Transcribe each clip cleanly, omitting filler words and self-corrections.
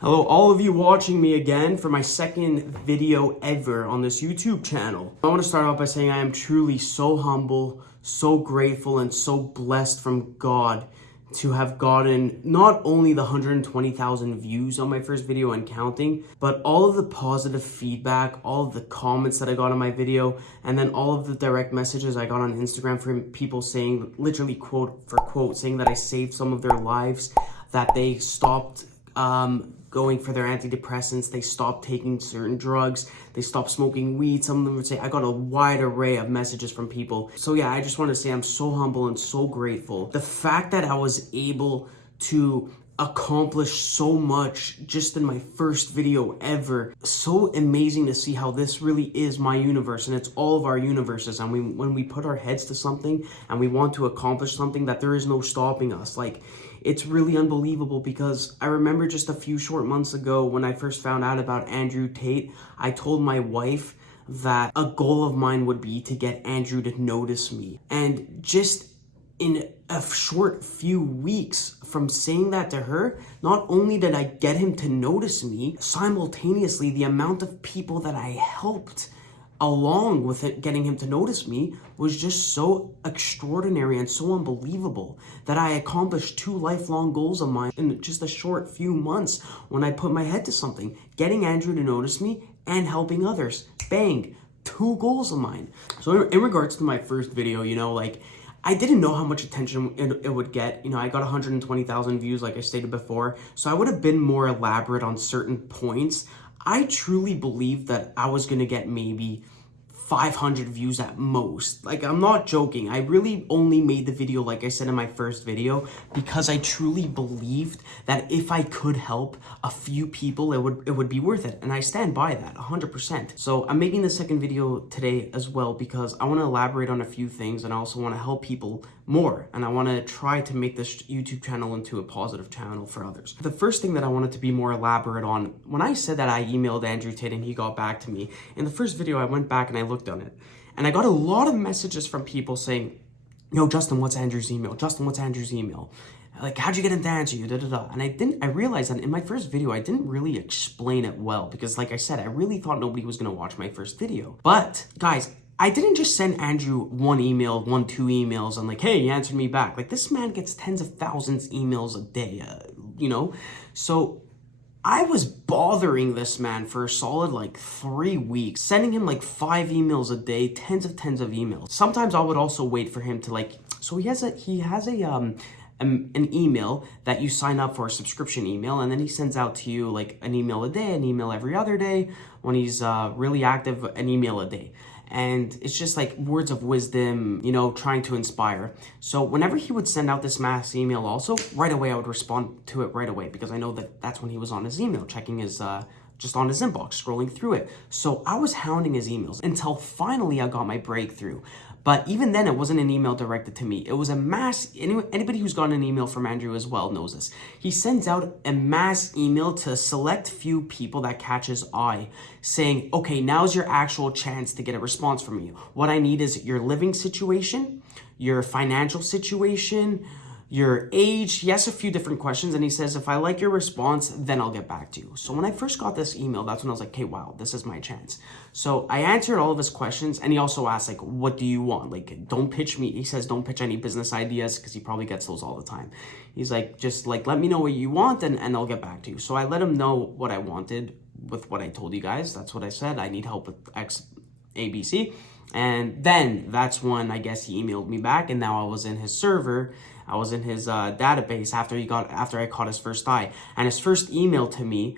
Hello, all of you watching me again for my second video ever on this YouTube channel. I want to start off by saying I am truly so humble, so grateful, and so blessed from God to have gotten not only the 120,000 views on my first video and counting, but all of the positive feedback, all of the comments that I got on my video, and then all of the direct messages I got on Instagram from people saying, literally quote for quote, saying that I saved some of their lives, that they stopped going for their antidepressants, they stopped taking certain drugs, they stopped smoking weed. Some of them would say, I got a wide array of messages from people. So yeah, I just want to say I'm so humble and so grateful. The fact that I was able to accomplish so much just in my first video ever, so amazing to see how this really is my universe, and it's all of our universes. And when we put our heads to something and we want to accomplish something, that there is no stopping us. Like, it's really unbelievable, because I remember just a few short months ago when I first found out about Andrew Tate, I told my wife that a goal of mine would be to get Andrew to notice me. And just in a short few weeks from saying that to her, not only did I get him to notice me, simultaneously the amount of people that I helped along with it getting him to notice me was just so extraordinary and so unbelievable that I accomplished two lifelong goals of mine in just a short few months when I put my head to something. Getting Andrew to notice me and helping others. Bang! Two goals of mine. So in regards to my first video, I didn't know how much attention it would get. I got 120,000 views, like I stated before, so I would have been more elaborate on certain points. I truly believed that I was going to get maybe 500 views at most. Like, I'm not joking. I really only made the video, like I said in my first video, because I truly believed that if I could help a few people, it would be worth it. And I stand by that 100%. So I'm making the second video today as well because I want to elaborate on a few things, and I also want to help people more. And I want to try to make this YouTube channel into a positive channel for others. The first thing that I wanted to be more elaborate on, when I said that I emailed Andrew Tate and he got back to me, in the first video I went back and I looked on it, and I got a lot of messages from people saying, yo, Justin, what's Andrew's email? Justin, what's Andrew's email? Like, how'd you get him to answer you? And I realized that in my first video, I didn't really explain it well, because like I said, I really thought nobody was going to watch my first video. But guys, I didn't just send Andrew one email, two emails, and like, hey, he answered me back. Like, this man gets tens of thousands emails a day, So I was bothering this man for a solid 3 weeks, sending him 5 emails a day, tens of emails. Sometimes I would also wait for him to so he has an email that you sign up for, a subscription email, and then he sends out to you an email a day, an email every other day. When he's really active, an email a day. And it's just words of wisdom, trying to inspire. So whenever he would send out this mass email also, right away I would respond to it right away, because I know that that's when he was on his email, checking his, just on his inbox, scrolling through it. So I was hounding his emails until finally I got my breakthrough. But even then, it wasn't an email directed to me. It was a mass, anybody who's gotten an email from Andrew as well knows this. He sends out a mass email to a select few people that catch his eye, saying, okay, now's your actual chance to get a response from you. What I need is your living situation, your financial situation, your age. He asks a few different questions, and he says, if I like your response, then I'll get back to you. So when I first got this email, that's when I was like, okay, wow, this is my chance. So I answered all of his questions, and he also asked, what do you want? Don't pitch me. He says, don't pitch any business ideas, because he probably gets those all the time. He's like, just let me know what you want, and I'll get back to you. So I let him know what I wanted with what I told you guys. That's what I said. I need help with X, A, B, C. And then that's when I guess he emailed me back, and now I was in his server. I was in his database after I caught his first eye. And his first email to me,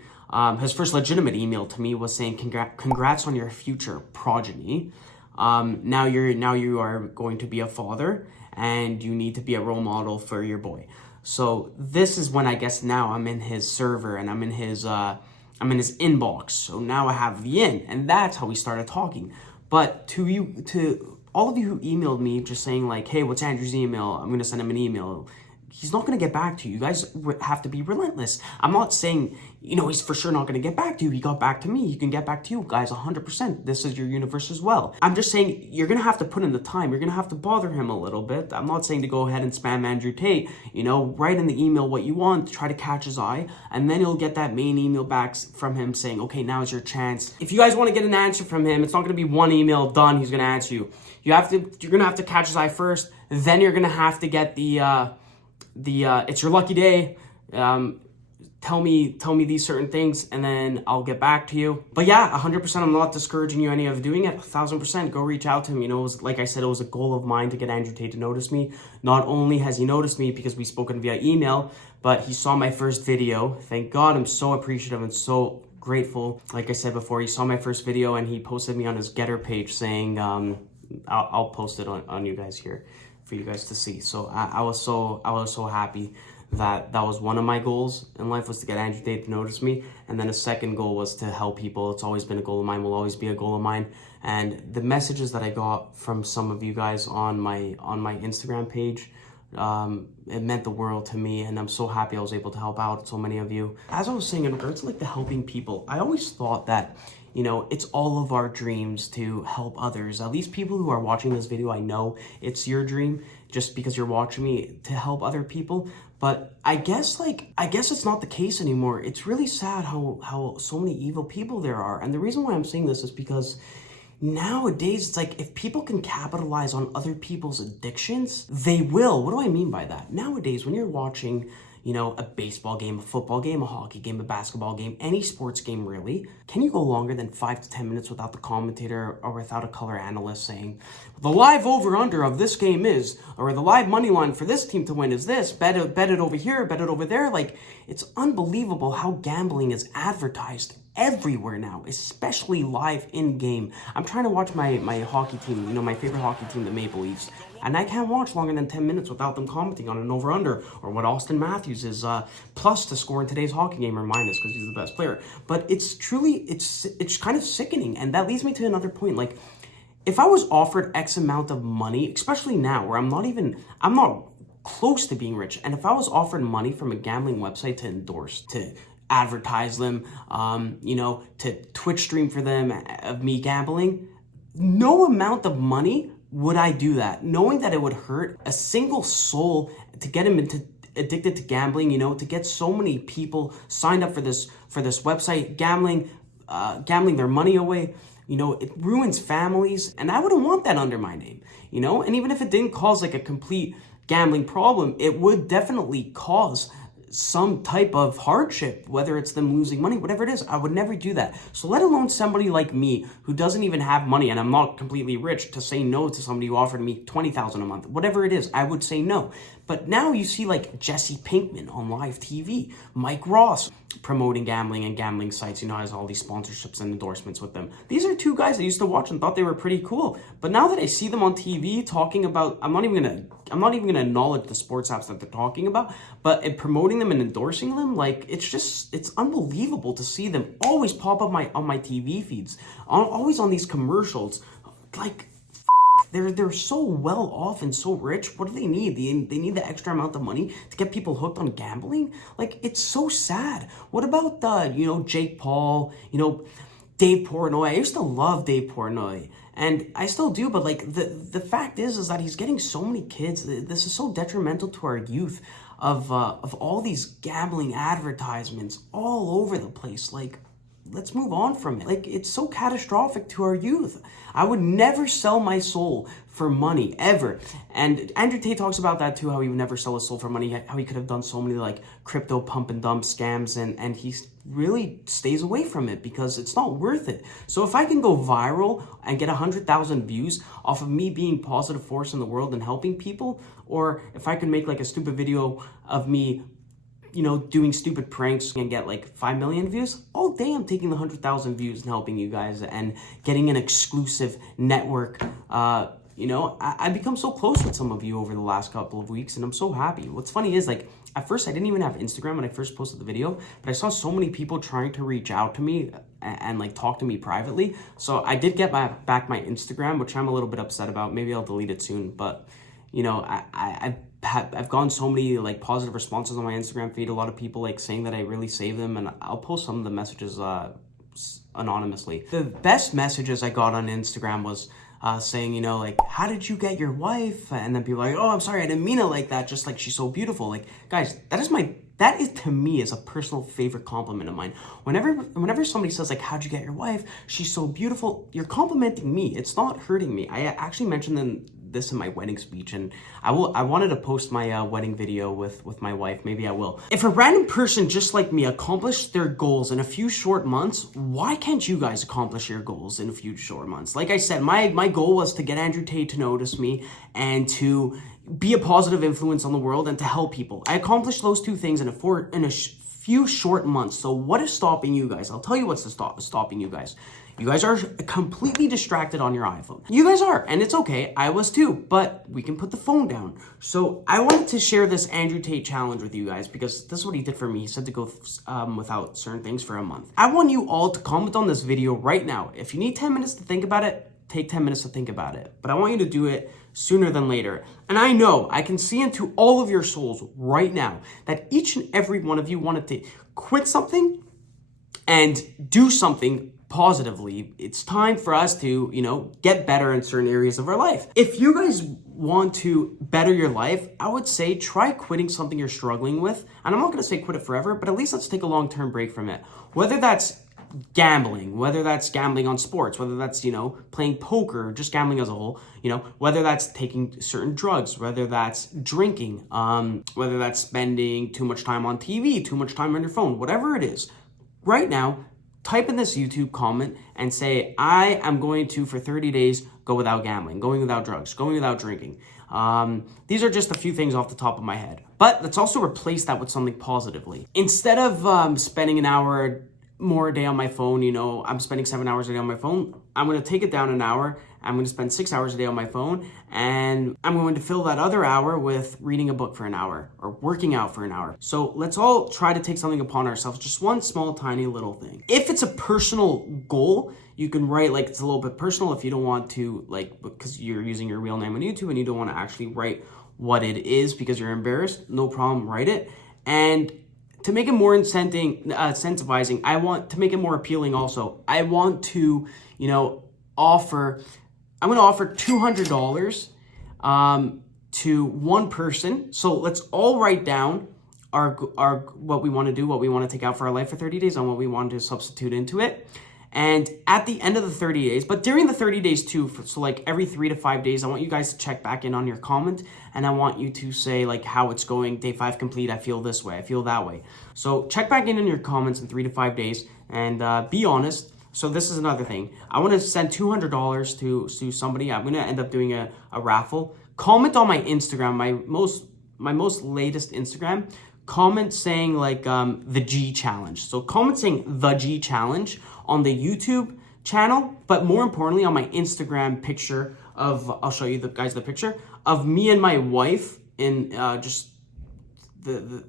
his first legitimate email to me, was saying, congrats on your future progeny. Now you are going to be a father, and you need to be a role model for your boy. So this is when I guess now I'm in his server, and I'm in his inbox. So now I have the in, and that's how we started talking. But to all of you who emailed me just saying hey, what's Andrew's email? I'm going to send him an email. He's not going to get back to you. You guys have to be relentless. I'm not saying you know, he's for sure not going to get back to you. He got back to me. He can get back to you guys 100%. This is your universe as well. I'm just saying you're going to have to put in the time. You're going to have to bother him a little bit. I'm not saying to go ahead and spam Andrew Tate. You know, write in the email what you want, try to catch his eye, and then you'll get that main email back from him saying, okay, now's your chance. If you guys want to get an answer from him, it's not going to be one email done. He's going to answer you. You're going to have to catch his eye first. Then you're going to have to get the it's your lucky day. Tell me these certain things, and then I'll get back to you. But yeah, 100%, I'm not discouraging you any of doing it. 1,000%, go reach out to him. You know, it was, like I said, it was a goal of mine to get Andrew Tate to notice me. Not only has he noticed me because we've spoken via email, but he saw my first video. Thank God, I'm so appreciative and so grateful. Like I said before, he saw my first video and he posted me on his GETTR page saying, I'll post it on you guys here for you guys to see. So I was so happy that was one of my goals in life, was to get Andrew Tate to notice me. And then a second goal was to help people. It's always been a goal of mine, will always be a goal of mine. And the messages that I got from some of you guys on my Instagram page, it meant the world to me, and I'm so happy I was able to help out so many of you. As I was saying, in regards to like the helping people, I always thought that, you know, it's all of our dreams to help others. At least people who are watching this video, I know it's your dream just because you're watching me to help other people. But I guess it's not the case anymore. It's really sad how so many evil people there are. And the reason why I'm saying this is because nowadays, it's like, if people can capitalize on other people's addictions, they will. What do I mean by that? Nowadays, when you're watching, you know, a baseball game, a football game, a hockey game, a basketball game, any sports game really, can you go longer than 5 to 10 minutes without the commentator or without a color analyst saying, the live over-under of this game is, or the live money line for this team to win is this, bet it over here, bet it over there. Like, it's unbelievable how gambling is advertised everywhere now, especially live in-game. I'm trying to watch my hockey team, you know, my favorite hockey team, the Maple Leafs, and I can't watch longer than 10 minutes without them commenting on an over-under, or what Austin Matthews is plus to score in today's hockey game, or minus because he's the best player. But it's truly, it's kind of sickening, and that leads me to another point. Like, if I was offered X amount of money, especially now where I'm not close to being rich, and if I was offered money from a gambling website to endorse, to advertise them, you know, to Twitch stream for them of me gambling, no amount of money would I do that, knowing that it would hurt a single soul to get him addicted to gambling, you know, to get so many people signed up for this website, gambling their money away. You know, it ruins families, and I wouldn't want that under my name, you know? And even if it didn't cause like a complete gambling problem, it would definitely cause some type of hardship, whether it's them losing money, whatever it is. I would never do that. So let alone somebody like me who doesn't even have money, and I'm not completely rich, to say no to somebody who offered me $20,000 a month, whatever it is, I would say no. But now you see like Jesse Pinkman on live TV, Mike Ross promoting gambling and gambling sites, you know, has all these sponsorships and endorsements with them. These are two guys I used to watch and thought they were pretty cool. But now that I see them on TV talking about, I'm not even gonna acknowledge the sports apps that they're talking about, but promoting them and endorsing them, like, it's unbelievable to see them always pop up on my TV feeds, always on these commercials. Like, they're so well off and so rich. What do they need? They need the extra amount of money to get people hooked on gambling? Like, it's so sad. What about you know, Jake Paul, you know, Dave Portnoy? I used to love Dave Portnoy, and I still do, but like, the fact is that he's getting so many kids. This is so detrimental to our youth, of all these gambling advertisements all over the place. Like, let's move on from it. Like, it's so catastrophic to our youth. I would never sell my soul for money, ever. And Andrew Tate talks about that too, how he would never sell his soul for money, how he could have done so many like crypto pump and dump scams, and he really stays away from it because it's not worth it. So if I can go viral and get 100,000 views off of me being a positive force in the world and helping people, or if I can make like a stupid video of me, you know, doing stupid pranks and get like 5 million views, all day I'm taking the 100,000 views and helping you guys and getting an exclusive network. You know, I become so close with some of you over the last couple of weeks, and I'm so happy. What's funny is, like, at first I didn't even have Instagram when I first posted the video, but I saw so many people trying to reach out to me and like talk to me privately. So I did get back my Instagram, which I'm a little bit upset about. Maybe I'll delete it soon, but you know, I've I've gotten so many like positive responses on my Instagram feed. A lot of people like saying that I really save them, and I'll post some of the messages anonymously. The best messages I got on Instagram was saying, you know, like, how did you get your wife? And then people are like, oh, I'm sorry, I didn't mean it like that. Just like, she's so beautiful. Like, guys, that is to me is a personal favorite compliment of mine. Whenever somebody says like, how'd you get your wife? She's so beautiful. You're complimenting me. It's not hurting me. I actually mentioned this in my wedding speech, and I wanted to post my wedding video with my wife. Maybe I will. If a random person just like me accomplished their goals in a few short months, why can't you guys accomplish your goals in a few short months? Like I said, my goal was to get Andrew Tate to notice me and to be a positive influence on the world and to help people. I accomplished those two things in a few short months. So what is stopping you guys? I'll tell you what's stopping you guys. You guys are completely distracted on your iPhone. You guys are, and it's okay. I was too, but we can put the phone down. So I wanted to share this Andrew Tate challenge with you guys because this is what he did for me. He said to go without certain things for a month. I want you all to comment on this video right now. If you need 10 minutes to think about it, take 10 minutes to think about it. But I want you to do it sooner than later. And I know, I can see into all of your souls right now that each and every one of you wanted to quit something and do something positively. It's time for us to, you know, get better in certain areas of our life. If you guys want to better your life, I would say try quitting something you're struggling with. And I'm not going to say quit it forever, but at least let's take a long-term break from it. Whether that's gambling, whether that's gambling on sports, whether that's, you know, playing poker, just gambling as a whole, you know, whether that's taking certain drugs, whether that's drinking, whether that's spending too much time on TV, too much time on your phone, whatever it is. Right now, type in this YouTube comment and say, I am going to, for 30 days, go without gambling, going without drugs, going without drinking. These are just a few things off the top of my head. But let's also replace that with something positively. Instead of spending an hour more a day on my phone, you know, I'm spending 7 hours a day on my phone, I'm going to take it down an hour. I'm going to spend 6 hours a day on my phone, and I'm going to fill that other hour with reading a book for an hour or working out for an hour. So let's all try to take something upon ourselves, just one small, tiny little thing. If it's a personal goal, you can write like it's a little bit personal if you don't want to, like, because you're using your real name on YouTube and you don't want to actually write what it is because you're embarrassed, no problem, write it. And to make it more incentivizing, I want to make it more appealing also. I want to, you know, I'm going to offer $200 to one person. So let's all write down our what we want to do, what we want to take out for our life for 30 days, and what we want to substitute into it. And at the end of the 30 days, but during the 30 days too, so like every 3 to 5 days, I want you guys to check back in on your comment, and I want you to say like how it's going. Day 5 complete, I feel this way, I feel that way. So check back in your comments in 3 to 5 days and be honest. So this is another thing. I want to send $200 to somebody. I'm going to end up doing a raffle. Comment on my Instagram, my most latest Instagram. Comment saying like the G challenge. So comment saying the G challenge on the YouTube channel, but more importantly on my Instagram picture of, I'll show you guys the picture of me and my wife in just the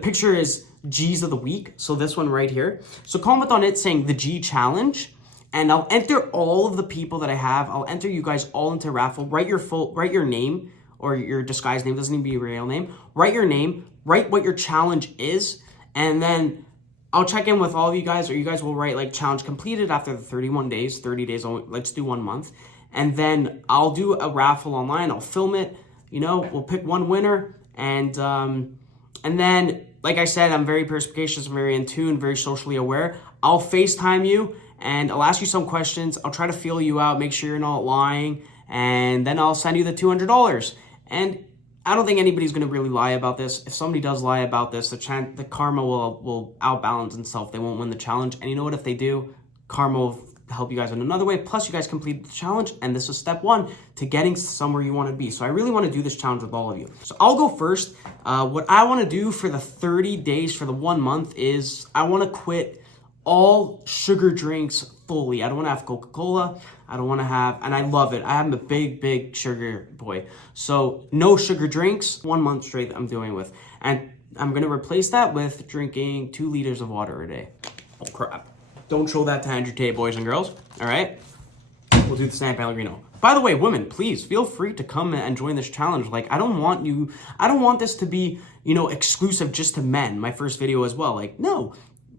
picture is G's of the week. So this one right here. So comment on it saying the G challenge, and I'll enter all of the people that I have. I'll enter you guys all into a raffle. Write your name or your disguised name. Doesn't need to be your real name. Write your name, write what your challenge is, and then I'll check in with all of you guys, or you guys will write like challenge completed after the 31 days, 30 days, let's do 1 month. And then I'll do a raffle online. I'll film it, you know, we'll pick one winner. And then, like I said, I'm very perspicacious, I'm very in tune, very socially aware. I'll FaceTime you and I'll ask you some questions. I'll try to feel you out, make sure you're not lying. And then I'll send you the $200. And I don't think anybody's going to really lie about this. If somebody does lie about this, the karma will outbalance itself. They won't win the challenge. And you know what? If they do, karma will help you guys in another way. Plus, you guys complete the challenge. And this is step 1 to getting somewhere you want to be. So I really want to do this challenge with all of you. So I'll go first. What I want to do for the 30 days, for the 1 month, is I want to quit all sugar drinks fully. I don't want to have Coca-Cola. I don't want to have, and I love it. I'm a big sugar boy. So no sugar drinks, 1 month straight I'm doing with. And I'm going to replace that with drinking 2 liters of water a day. Oh crap. Don't show that to Andrew Tate, boys and girls. All right. we'll do the San Pellegrino. By the way, women, please feel free to come and join this challenge. Like, I don't want this to be, you know, exclusive just to men, my first video as well. Like, no,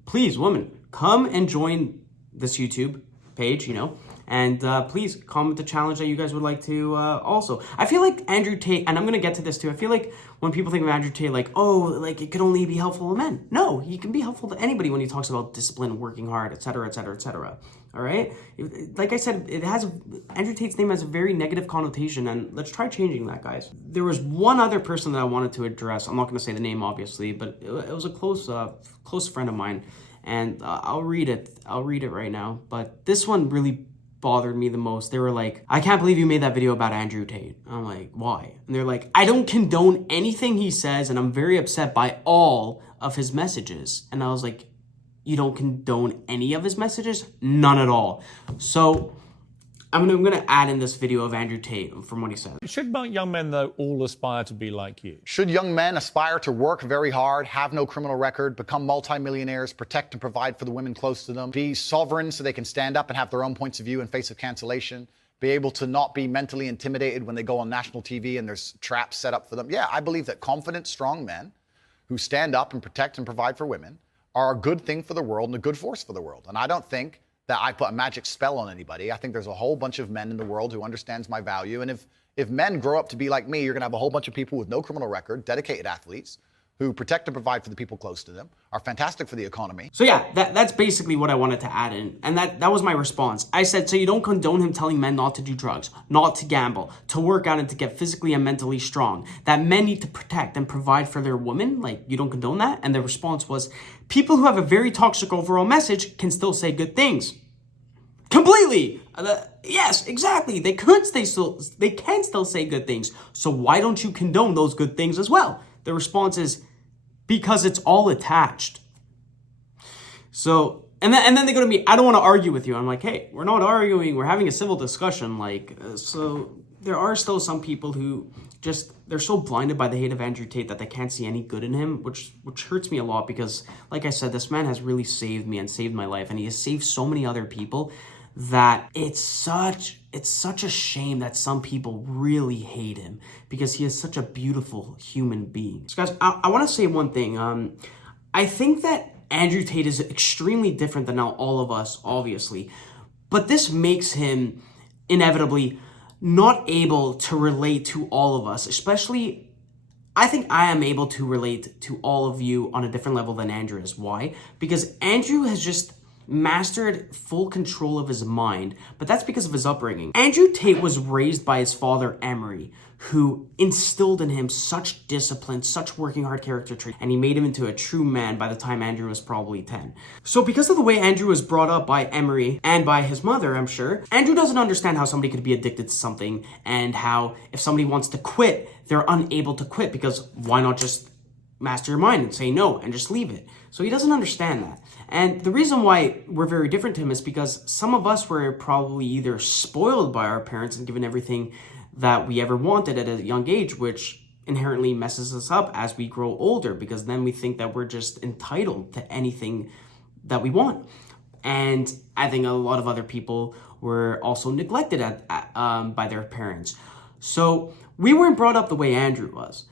please, women, come and join this YouTube page, you know, and please comment the challenge that you guys would like to also. I feel like Andrew Tate, and I'm going to get to this too, I feel like when people think of Andrew Tate, like, oh, like it could only be helpful to men. No, he can be helpful to anybody when he talks about discipline, working hard, etc., etc., etc. All right? Like I said, Andrew Tate's name has a very negative connotation, and let's try changing that, guys. There was one other person that I wanted to address. I'm not going to say the name, obviously, but it was a close friend of mine, and I'll read it right now. But this one really bothered me the most. They were like, I can't believe you made that video about Andrew Tate. I'm like, why? And they're like, I don't condone anything he says, and I'm very upset by all of his messages. And I was like, you don't condone any of his messages? None at all. So I'm gonna add in this video of Andrew Tate from what he said. Should young men, though, all aspire to be like you? Should young men aspire to work very hard, have no criminal record, become multimillionaires, protect and provide for the women close to them, be sovereign so they can stand up and have their own points of view in face of cancellation, be able to not be mentally intimidated when they go on national TV and there's traps set up for them? Yeah, I believe that confident, strong men who stand up and protect and provide for women are a good thing for the world and a good force for the world. And I don't think that I put a magic spell on anybody. I think there's a whole bunch of men in the world who understands my value. And if men grow up to be like me, you're gonna have a whole bunch of people with no criminal record, dedicated athletes, who protect and provide for the people close to them, are fantastic for the economy. So yeah, that's basically what I wanted to add in. And that was my response. I said, so you don't condone him telling men not to do drugs, not to gamble, to work out and to get physically and mentally strong, that men need to protect and provide for their women? Like, you don't condone that? And the response was, people who have a very toxic overall message can still say good things. Completely. Yes, exactly. They can still say good things. So why don't you condone those good things as well? The response is, because it's all attached. So, and then they go to me, I don't want to argue with you. I'm like, hey, we're not arguing. We're having a civil discussion. Like, so there are still some people who just, they're so blinded by the hate of Andrew Tate that they can't see any good in him, which hurts me a lot because, like I said, this man has really saved me and saved my life. And he has saved so many other people that it's such a shame that some people really hate him because he is such a beautiful human being. So guys, I want to say one thing. I think that Andrew Tate is extremely different than all of us, obviously, but this makes him inevitably not able to relate to all of us, especially I think I am able to relate to all of you on a different level than Andrew is. Why? Because Andrew has just mastered full control of his mind, but that's because of his upbringing. Andrew Tate was raised by his father, Emery, who instilled in him such discipline, such working hard character traits, and he made him into a true man by the time Andrew was probably 10. So because of the way Andrew was brought up by Emery and by his mother, I'm sure, Andrew doesn't understand how somebody could be addicted to something and how if somebody wants to quit, they're unable to quit because why not just master your mind and say no and just leave it? So he doesn't understand that. And the reason why we're very different to him is because some of us were probably either spoiled by our parents and given everything that we ever wanted at a young age, which inherently messes us up as we grow older because then we think that we're just entitled to anything that we want. And I think a lot of other people were also neglected by their parents. So we weren't brought up the way Andrew was.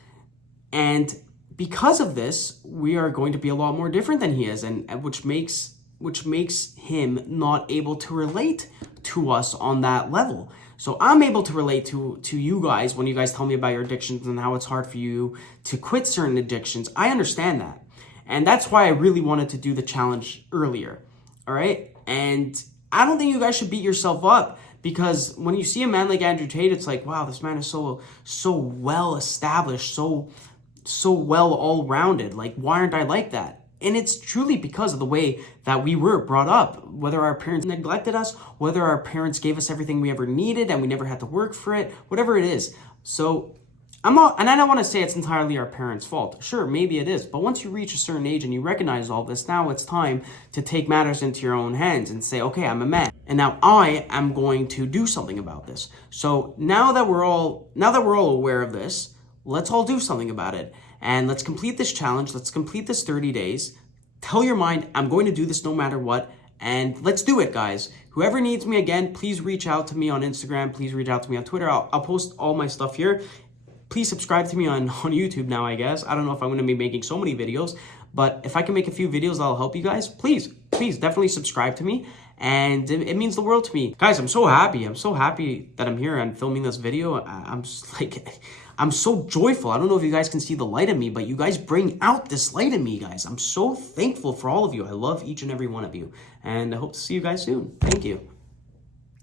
And because of this, we are going to be a lot more different than he is, and which makes him not able to relate to us on that level. So I'm able to relate to you guys when you guys tell me about your addictions and how it's hard for you to quit certain addictions. I understand that. And that's why I really wanted to do the challenge earlier. All right? And I don't think you guys should beat yourself up because when you see a man like Andrew Tate, it's like, wow, this man is so well established, so well all-rounded. Like, why aren't I like that? And it's truly because of the way that we were brought up, whether our parents neglected us, whether our parents gave us everything we ever needed and we never had to work for it, whatever it is. So I don't want to say it's entirely our parents' fault. Sure, maybe it is. But once you reach a certain age and you recognize all this, now it's time to take matters into your own hands and say, okay, I'm a man. And now I am going to do something about this. So now that we're all aware of this, let's all do something about it. And let's complete this challenge. Let's complete this 30 days. Tell your mind, I'm going to do this no matter what. And let's do it, guys. Whoever needs me, again, please reach out to me on Instagram. Please reach out to me on Twitter. I'll post all my stuff here. Please subscribe to me on YouTube now, I guess. I don't know if I'm going to be making so many videos, but if I can make a few videos that'll help you guys, please definitely subscribe to me. And it means the world to me. Guys, I'm so happy. I'm so happy that I'm here and filming this video. I'm just like, I'm so joyful. I don't know if you guys can see the light in me, but you guys bring out this light in me, guys. I'm so thankful for all of you. I love each and every one of you. And I hope to see you guys soon. Thank you.